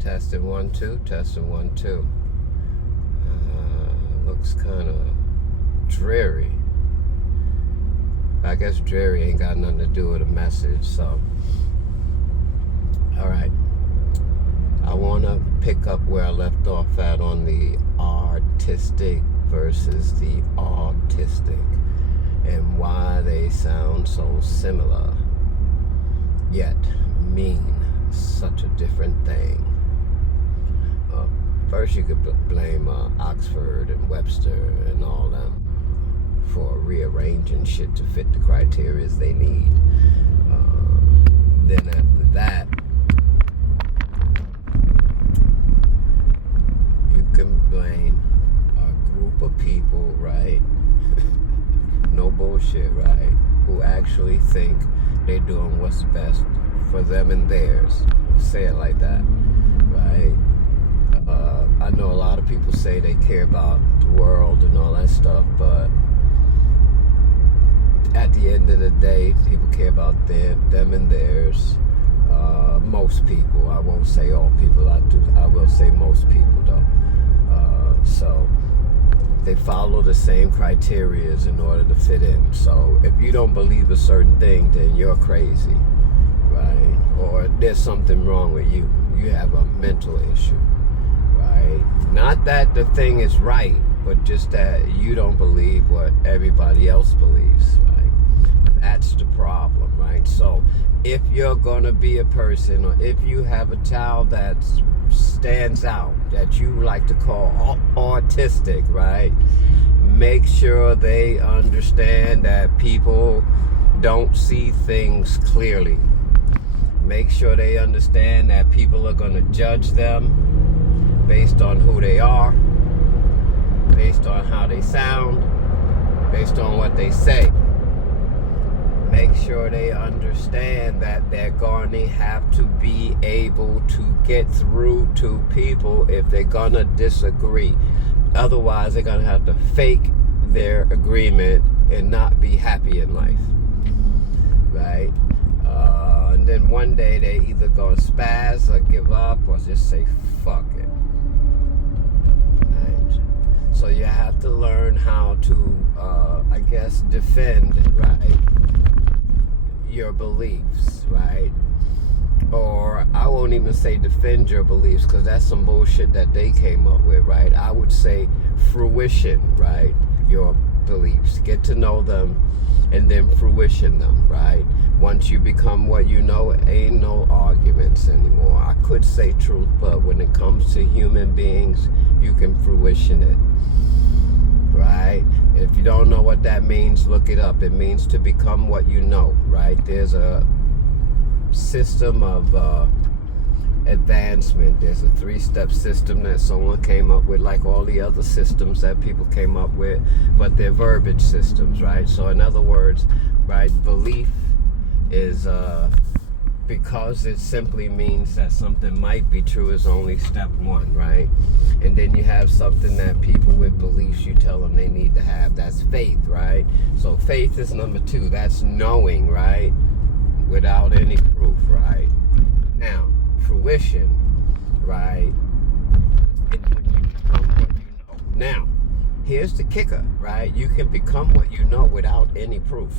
Testing 1 2, testing 1 2. Looks kind of dreary. I guess dreary ain't got nothing to do with a message, so. Alright. I want to pick up where I left off at on the artistic versus the autistic and why they sound so similar, yet mean such a different thing. First, you could blame Oxford and Webster and all them for rearranging shit to fit the criteria they need. Then after that, you can blame a group of people, right? No bullshit, right? Who actually think they're doing what's best for them and theirs. Say it like that, right? I know a lot of people say they care about the world and all that stuff, but at the end of the day, people care about them and theirs. Most people, I won't say all people, I will say most people though. So they follow the same criteria in order to fit in. So if you don't believe a certain thing, then you're crazy, right? Or there's something wrong with you. You have a mental issue, right? Not that the thing is right, but just that you don't believe what everybody else believes, right? That's the problem, right? So if you're gonna be a person, or if you have a child that stands out, that you like to call autistic, right? Make sure they understand that people don't see things clearly. Make sure they understand that people are gonna judge them based on who they are, based on how they sound, based on what they say. Make sure they understand that they're going to have to be able to get through to people if they're going to disagree. Otherwise, they're going to have to fake their agreement and not be happy in life, right? And then one day they either going to spaz or give up or just say, fuck it. Right? So you have to learn how to, I guess, defend, right, your beliefs, right? Or I won't even say defend your beliefs, because that's some bullshit that they came up with, right? I would say fruition, right? Your beliefs. Get to know them and then fruition them, right? Once you become what you know, ain't no arguments anymore. I could say truth, but when it comes to human beings, you can fruition it, right? If you don't know what that means, look it up. It means to become what you know, right? There's a system of advancement. There's a 3-step system that someone came up with, like all the other systems that people came up with, but they're verbiage systems, right? So in other words, right, belief is because it simply means that something might be true is only step 1, right? And then you have something that people with beliefs, you tell them they need to have. That's faith, right? So faith is number 2. That's knowing, right? Without any proof, right? Now, fruition, right? Is when you become what you know. Now, here's the kicker, right? You can become what you know without any proof,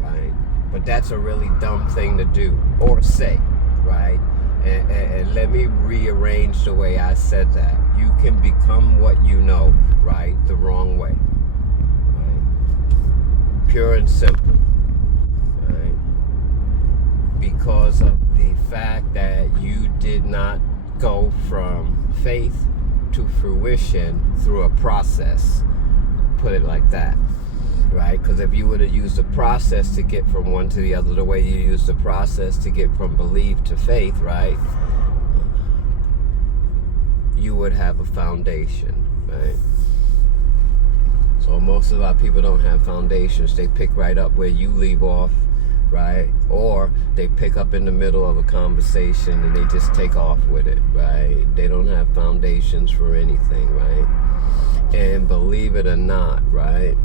right? But that's a really dumb thing to do or say, right? And let me rearrange the way I said that. You can become what you know, right? The wrong way, right? Pure and simple, right? Because of the fact that you did not go from faith to fruition through a process. Put it like that. Right? Because if you would have used the process to get from one to the other, the way you use the process to get from belief to faith, right, you would have a foundation, right? So most of our people don't have foundations. They pick right up where you leave off, right? Or they pick up in the middle of a conversation and they just take off with it, right? They don't have foundations for anything, right? And believe it or not, right,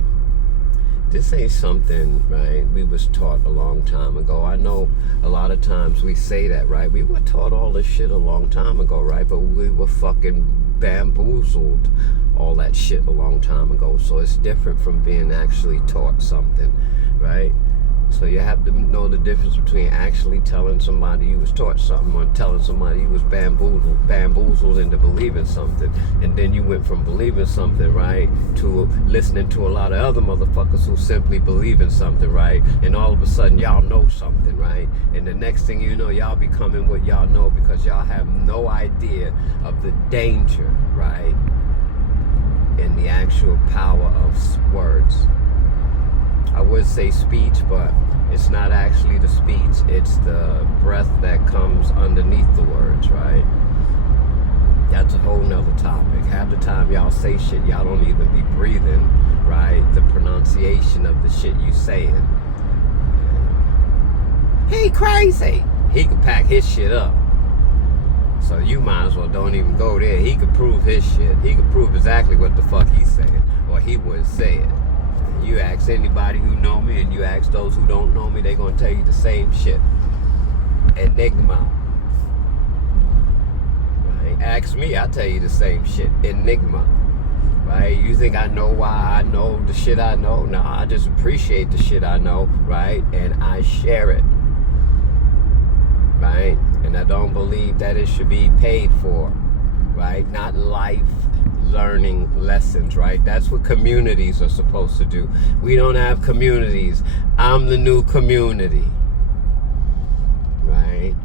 this ain't something, right, we was taught a long time ago. I know a lot of times we say that, right? We were taught all this shit a long time ago, right? But we were fucking bamboozled all that shit a long time ago. So it's different from being actually taught something, right? So you have to know the difference between actually telling somebody you was taught something or telling somebody you was bamboozled into believing something. And then you went from believing something, right, to listening to a lot of other motherfuckers who simply believe in something, right? And all of a sudden y'all know something, right? And the next thing you know, y'all becoming what y'all know because y'all have no idea of the danger, right, and the actual power of words. I would say speech, but it's not actually the speech, it's the breath that comes underneath the words, right? That's a whole nother topic. Half the time y'all say shit, y'all don't even be breathing, right? The pronunciation of the shit you saying. He crazy. He could pack his shit up. So you might as well don't even go there. He could prove his shit. He could prove exactly what the fuck he's saying, or he wouldn't say it. You ask anybody who know me and you ask those who don't know me, they're going to tell you the same shit. Enigma. Right? Ask me, I tell you the same shit. Enigma. Right? You think I know why I know the shit I know? No, I just appreciate the shit I know, right? And I share it. Right? And I don't believe that it should be paid for. Right? Not life learning lessons, right? That's what communities are supposed to do. We don't have communities. I'm the new community, right?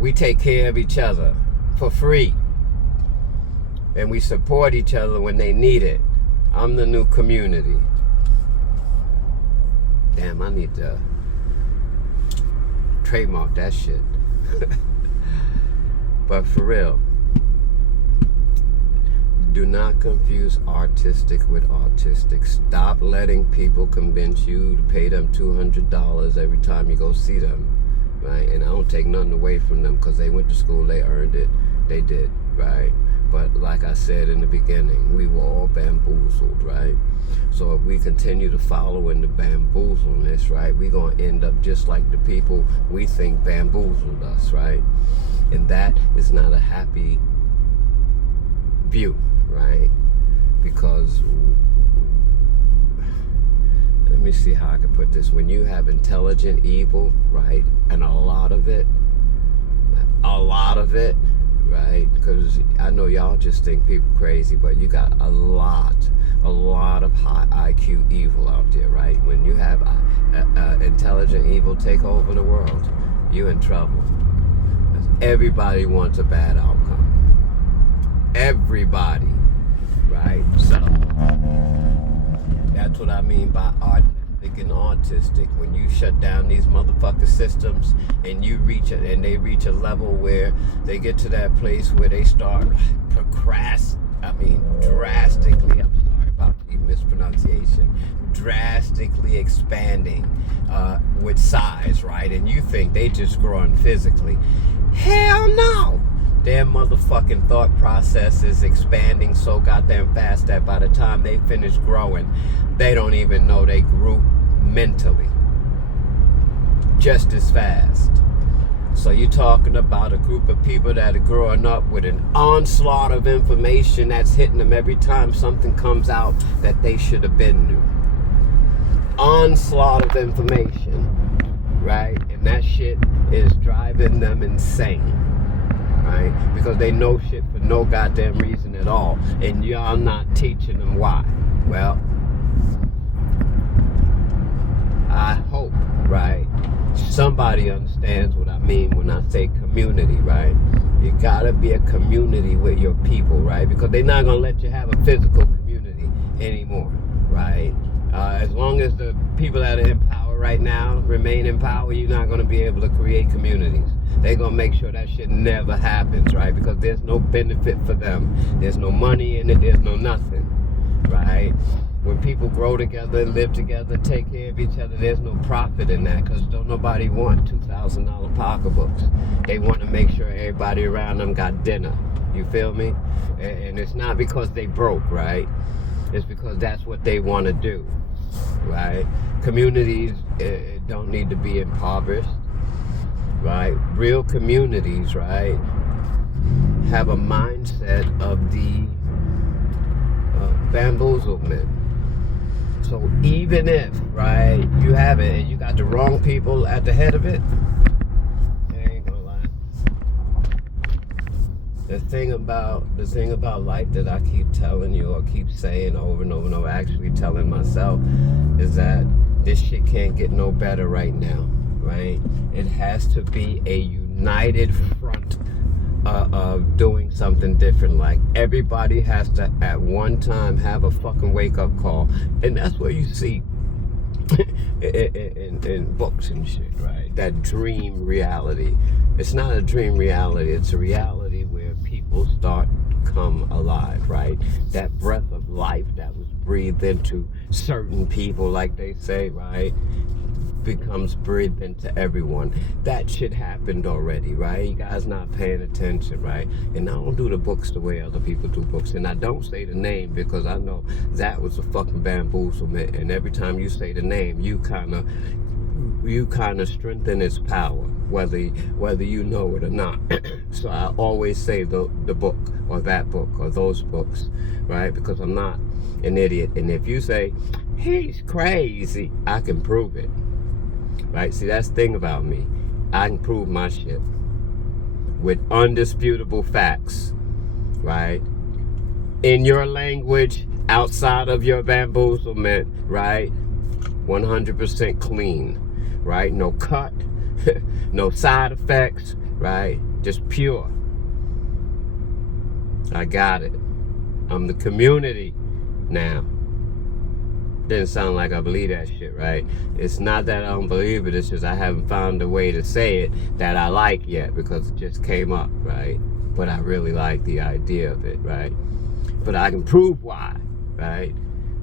We take care of each other for free, and we support each other when they need it. I'm the new community. Damn, I need to trademark that shit. But for real, do not confuse artistic with autistic. Stop letting people convince you to pay them $200 every time you go see them, right? And I don't take nothing away from them because they went to school, they earned it, they did, right? But like I said in the beginning, we were all bamboozled, right? So if we continue to follow in the bamboozleness, right, we're going to end up just like the people we think bamboozled us, right? And that is not a happy view, right? Because, let me see how I can put this. When you have intelligent evil, right, and a lot of it, right? Because I know y'all just think people crazy, but you got a lot of high IQ evil out there, right? When you have intelligent evil take over the world, you're in trouble. Everybody wants a bad outcome. Everybody, right? So that's what I mean by artistic and autistic. When you shut down these motherfucking systems and you reach it, and they reach a level where they get to that place where they start drastically, I'm sorry about the mispronunciation, drastically expanding with size, right? And you think they just growing physically. Hell no! Their motherfucking thought process is expanding so goddamn fast that by the time they finish growing, they don't even know they grew mentally. Just as fast. So you're talking about a group of people that are growing up with an onslaught of information that's hitting them every time something comes out that they should have been knew. Onslaught of information, right? And that shit is driving them insane, right? Because they know shit for no goddamn reason at all, and y'all not teaching them why. Well, I hope, right, somebody understands what I mean when I say community, right? You gotta be a community with your people, right? Because they're not gonna let you have a physical community anymore, right? As long as the people that are in power right now remain in power, you're not gonna be able to create communities. They're gonna make sure that shit never happens, right? Because there's no benefit for them. There's no money in it, there's no nothing, right? When people grow together, live together, take care of each other, there's no profit in that, because don't nobody want $2,000 pocketbooks. They want to make sure everybody around them got dinner. You feel me? And it's not because they broke, right? It's because that's what they want to do. right? Communities don't need to be impoverished, right? Real communities, right, have a mindset of the bamboozlement. So even if, right, you have it and you got the wrong people at the head of it, I ain't gonna lie. The thing about life that I keep telling you or keep saying over and over and over, actually telling myself, is that this shit can't get no better right now, right? It has to be a united front of doing something different. Like everybody has to at one time have a fucking wake up call, and that's what you see in books and shit, right? That dream reality. It's not a dream reality. It's a reality where people start to come alive, right? That breath of life that was breathed into certain people, like they say, right, becomes breathed into everyone. That shit happened already, right? You guys not paying attention, right? And I don't do the books the way other people do books. And I don't say the name because I know that was a fucking bamboozlement. And every time you say the name, you kind of strengthen its power, whether you know it or not. So I always say the book or that book or those books, right? Because I'm not an idiot. And if you say he's crazy, I can prove it. Right? See, that's the thing about me. I can prove my shit with undisputable facts, right? In your language, outside of your bamboozlement, right? 100% clean, right? No cut, no side effects, right? Just pure. I got it. I'm the community now. Didn't sound like I believe that shit, right? It's not that I don't believe it, it's just I haven't found a way to say it that I like yet because it just came up, right? But I really like the idea of it, right? But I can prove why, right?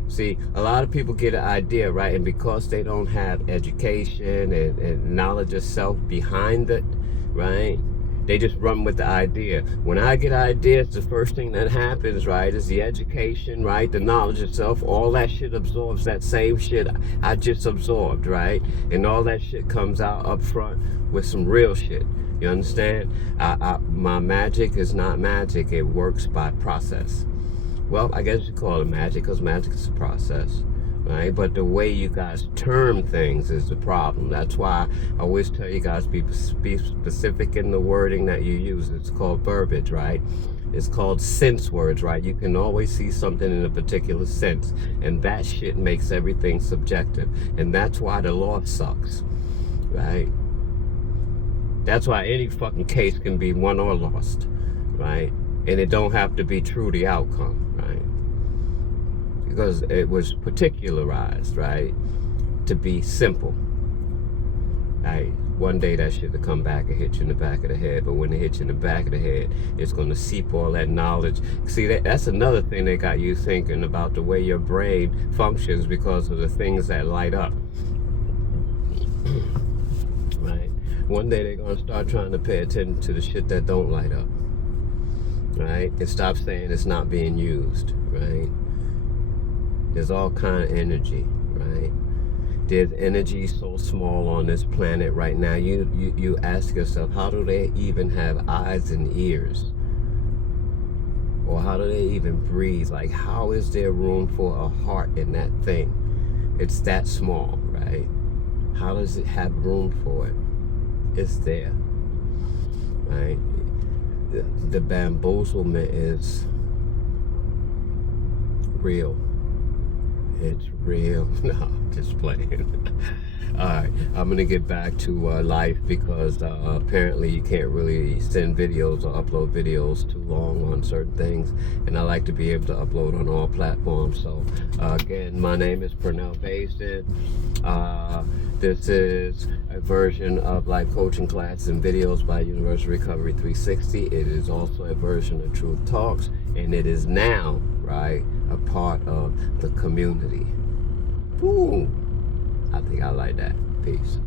See, a lot of people get an idea, right? And because they don't have education and knowledge of self behind it, right? They just run with the idea. When I get ideas, the first thing that happens, right, is the education, right, the knowledge of self. All that shit absorbs that same shit I just absorbed, right? And all that shit comes out up front with some real shit. You understand? My magic is not magic. It works by process. Well, I guess you call it magic because magic is a process, right? But the way you guys term things is the problem. That's why I always tell you guys be specific in the wording that you use. It's called verbiage, right? It's called sense words, right? You can always see something in a particular sense, and that shit makes everything subjective. And that's why the law sucks, right? That's why any fucking case can be won or lost, right? And it don't have to be true the outcome, right? Because it was particularized, right, to be simple. Right? One day that shit will come back and hit you in the back of the head, but when it hits you in the back of the head, it's going to seep all that knowledge. See, that's another thing that got you thinking about the way your brain functions because of the things that light up. Right? One day they're going to start trying to pay attention to the shit that don't light up. Right? And stop saying it's not being used, right? There's all kind of energy, right? There's energy so small on this planet right now. You ask yourself, how do they even have eyes and ears? Or how do they even breathe? Like, how is there room for a heart in that thing? It's that small, right? How does it have room for it? It's there, right? The bamboozlement is real. It's real. No, I'm just playing. Alright, I'm going to get back to life because apparently you can't really send videos or upload videos too long on certain things. And I like to be able to upload on all platforms. So, again, my name is Pernell Basin. This is a version of life coaching classes and videos by Universal Recovery 360. It is also a version of Truth Talks. And it is now, right, a part of the community. Ooh, I think I like that. Peace.